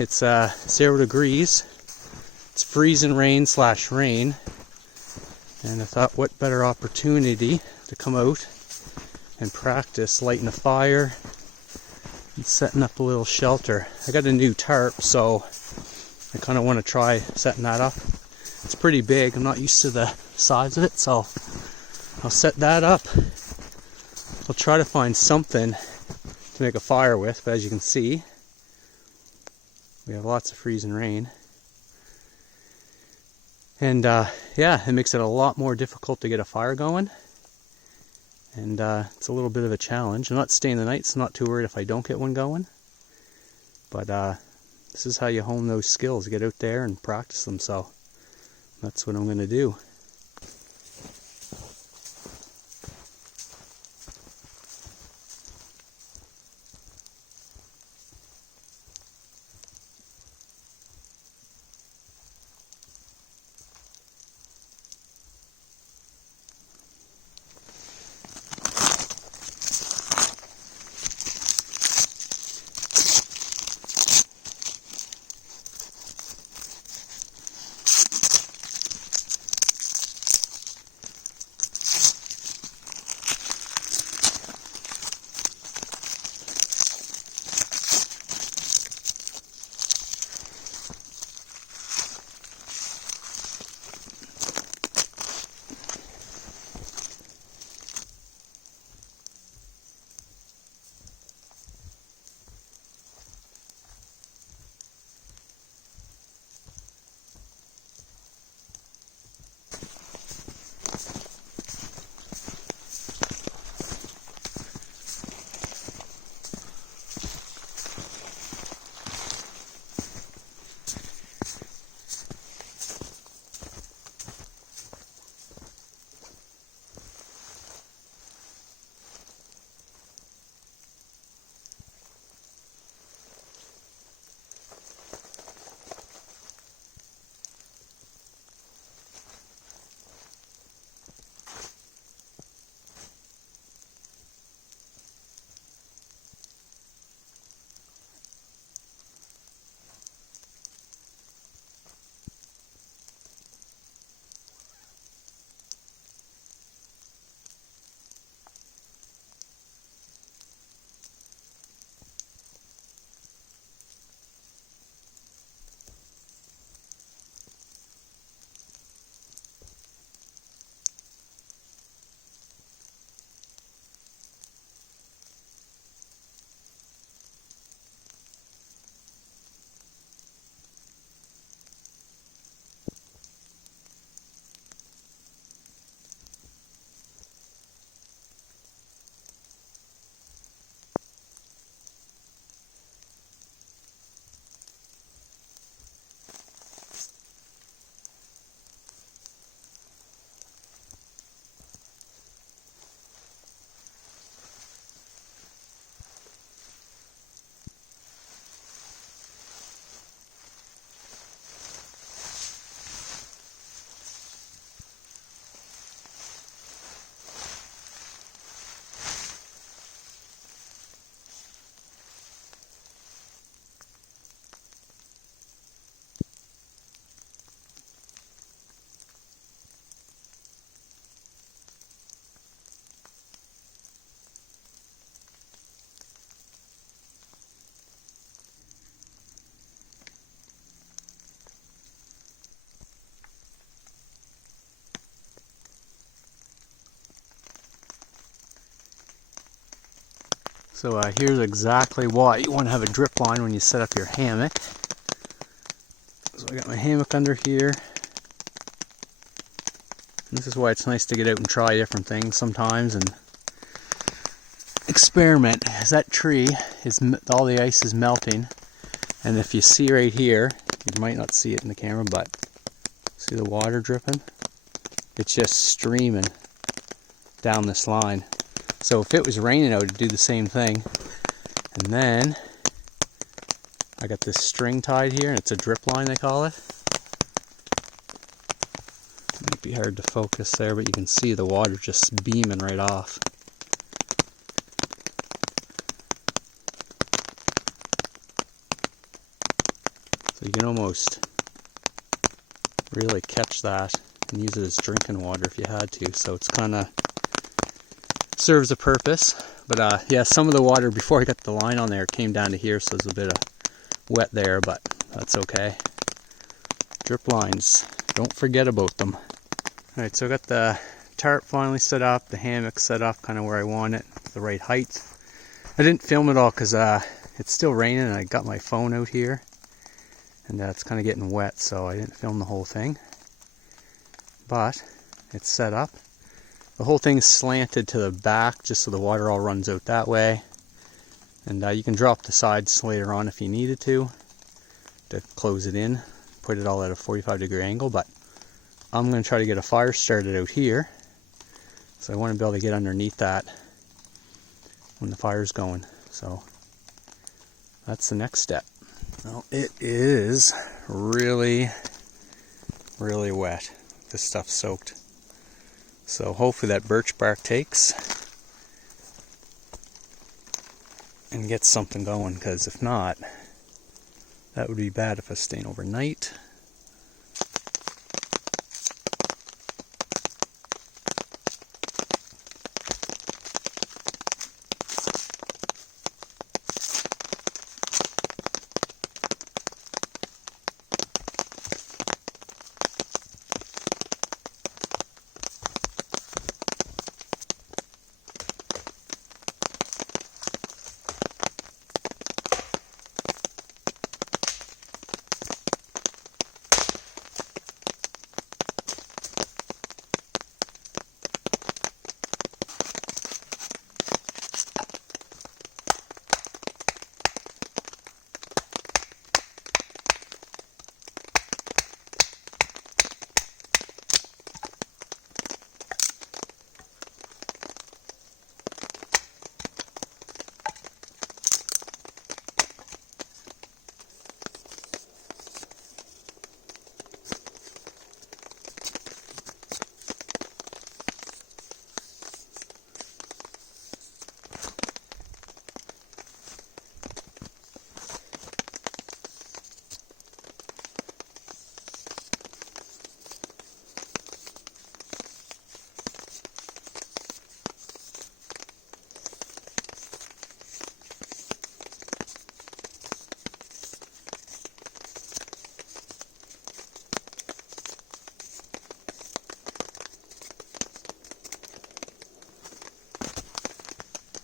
It's 0 degrees. It's freezing rain / rain. And I thought, what better opportunity to come out and practice lighting a fire and setting up a little shelter. I got a new tarp, so I kind of want to try setting that up. It's pretty big. I'm not used to the size of it, so I'll set that up. I'll try to find something to make a fire with, but as you can see, we have lots of freezing rain. And yeah, it makes it a lot more difficult to get a fire going. And it's a little bit of a challenge. I'm not staying the night, so I'm not too worried if I don't get one going. But this is how you hone those skills, get out there and practice them. So that's what I'm going to do. So here's exactly why you want to have a drip line when you set up your hammock. So I got my hammock under here. And this is why it's nice to get out and try different things sometimes and experiment. As that tree is, all the ice is melting, and if you see right here, you might not see it in the camera, but see the water dripping? It's just streaming down this line. So if it was raining, I would do the same thing. And then I got this string tied here, and it's a drip line, they call it. It might be hard to focus there, but you can see the water just beaming right off. So you can almost really catch that and use it as drinking water if you had to. So it's kind of serves a purpose. But yeah, some of the water before I got the line on there came down to here, so there's a bit of wet there, but that's okay. Drip lines, don't forget about them. Alright, so I got the tarp finally set up, the hammock set up kind of where I want it, the right height. I didn't film it all because it's still raining and I got my phone out here. And it's kind of getting wet, so I didn't film the whole thing. But it's set up. The whole thing's slanted to the back just so the water all runs out that way. And you can drop the sides later on if you needed to close it in. Put it all at a 45-degree angle, but I'm going to try to get a fire started out here. So I want to be able to get underneath that when the fire's going. So that's the next step. Well, it is really, really wet. This stuff's soaked. So hopefully that birch bark takes and gets something going, because if not, that would be bad if I was staying overnight.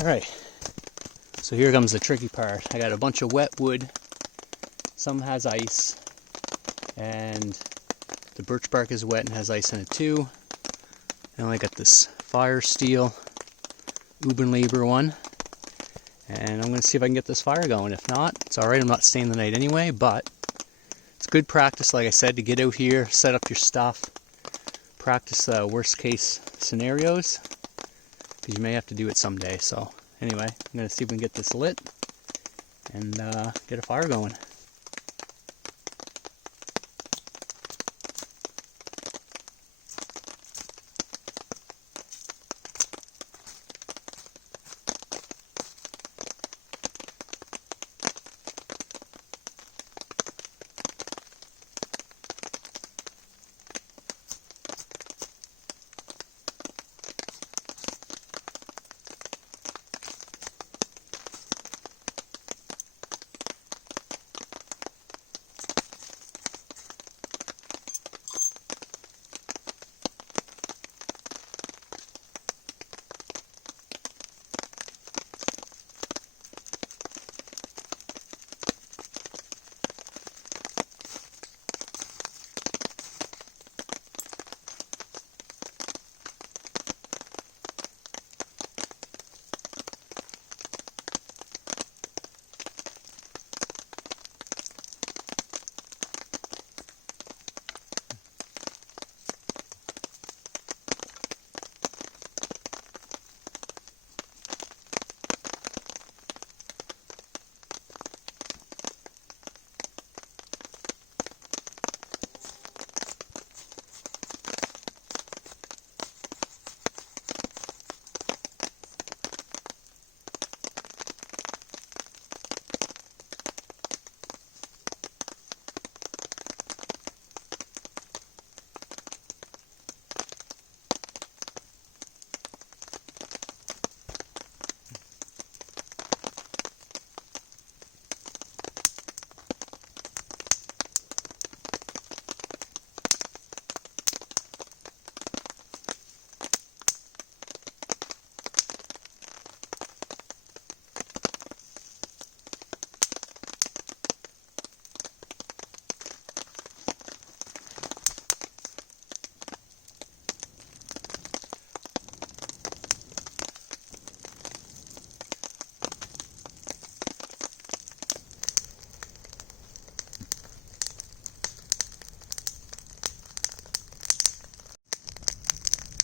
Alright, so here comes the tricky part. I got a bunch of wet wood, some has ice, and the birch bark is wet and has ice in it too. And I got this fire steel Überleben one, and I'm going to see if I can get this fire going. If not, it's alright, I'm not staying the night anyway, but it's good practice, like I said, to get out here, set up your stuff, practice worst case scenarios, because you may have to do it someday. So anyway, I'm going to see if we can get this lit and get a fire going.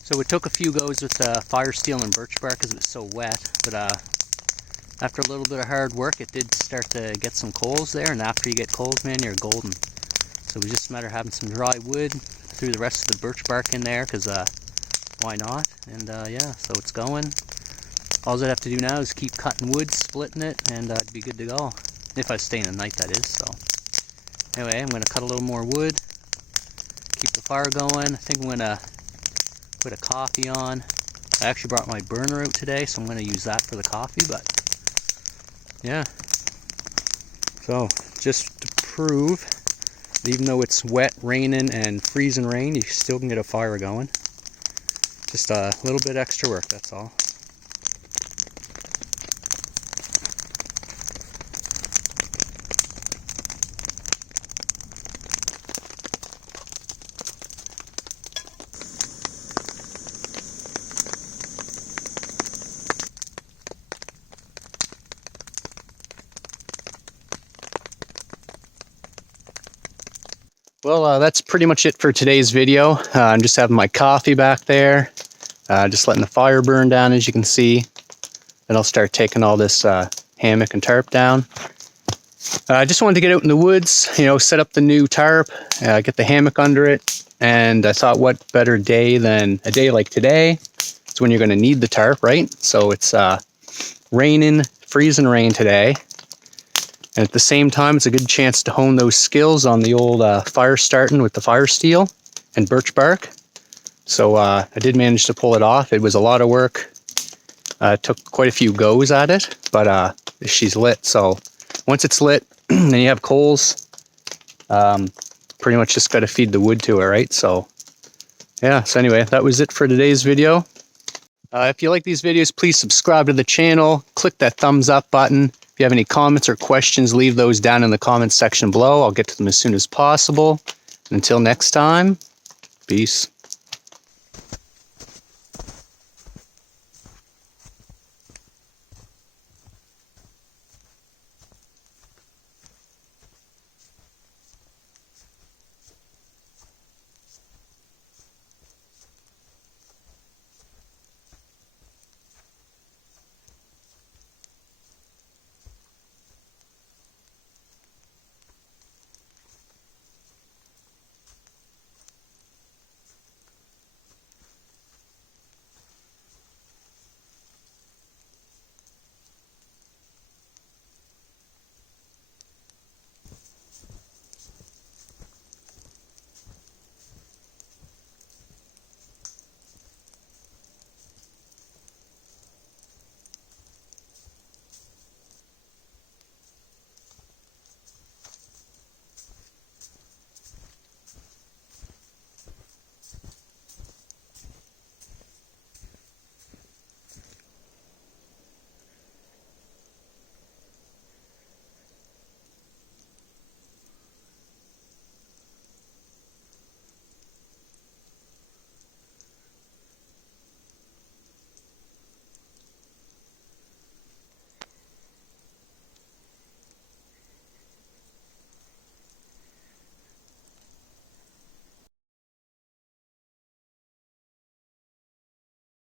So it took a few goes with fire steel and birch bark because it was so wet, but after a little bit of hard work it did start to get some coals there, and after you get coals, man, you're golden. So it was just a matter of having some dry wood, threw the rest of the birch bark in there because why not? And yeah, so it's going. All I'd have to do now is keep cutting wood, splitting it, and I'd be good to go. If I was staying the night, that is. So anyway, I'm going to cut a little more wood, keep the fire going. I think I'm going to put a coffee on. I actually brought my burner out today, so I'm going to use that for the coffee, but yeah. So just to prove that even though it's wet, raining, and freezing rain, you still can get a fire going. Just a little bit extra work, that's all. Well, that's pretty much it for today's video. I'm just having my coffee back there, just letting the fire burn down, as you can see. Then I'll start taking all this hammock and tarp down. I just wanted to get out in the woods, you know, set up the new tarp, get the hammock under it, and I thought what better day than a day like today. It's when you're going to need the tarp, right? So it's raining, freezing rain today. And at the same time, it's a good chance to hone those skills on the old fire starting with the fire steel and birch bark. So I did manage to pull it off. It was a lot of work. Took quite a few goes at it, but she's lit. So once it's lit, then you have coals. Pretty much just got to feed the wood to it, right? So yeah, so anyway, that was it for today's video. If you like these videos, please subscribe to the channel. Click that thumbs up button. If you have any comments or questions, leave those down in the comments section below. I'll get to them as soon as possible. Until next time, peace.